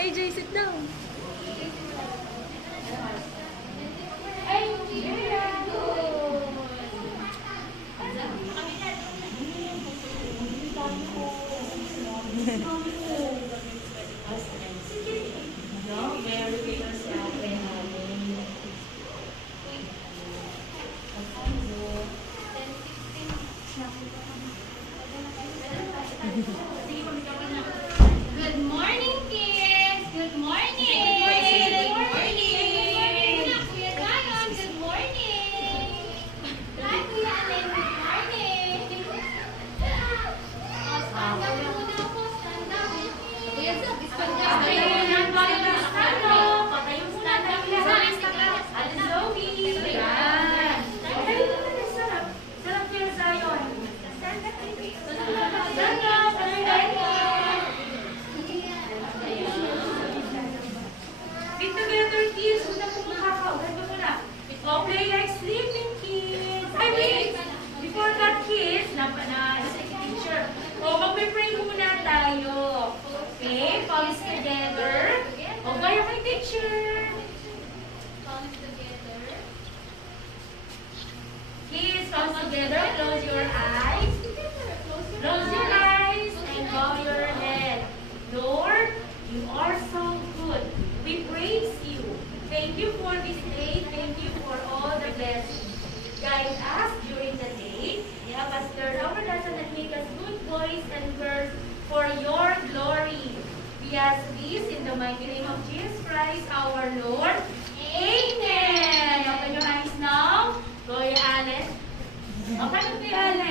AJ, sit down. Good morning, kids! Good morning! Good morning! Kuya Zion, good morning! Hi, Kuya Allen, good morning! Stand up muna po, stand up. Kuya Zab, stand up. Stand up. Patayo muna tayo. Ate Zoe. Yan. Patayo muna, sarap. Sarap, Kuya Zion. Stand up. Stand up. Sit together, kids. Muna po makakao. Ganto muna. O, play like sleeping, kids. Ay, wait. Before that, kids, isa si teacher. O, magpe-pray muna tayo. Okay? Palms together. O, gaya kay teacher. Palms together. Kids, palms together. Close your eyes. Close your eyes and bow your head. Lord, you are so good. We praise you. Thank you for this day. Thank you for all the blessings. Guide us during the day. Help us learn our lesson and make us good boys and girls for your glory. We ask this in the mighty name of Jesus Christ, our Lord. Amen. Open your eyes now. Kuya Allen. Open up, Kuya Allen.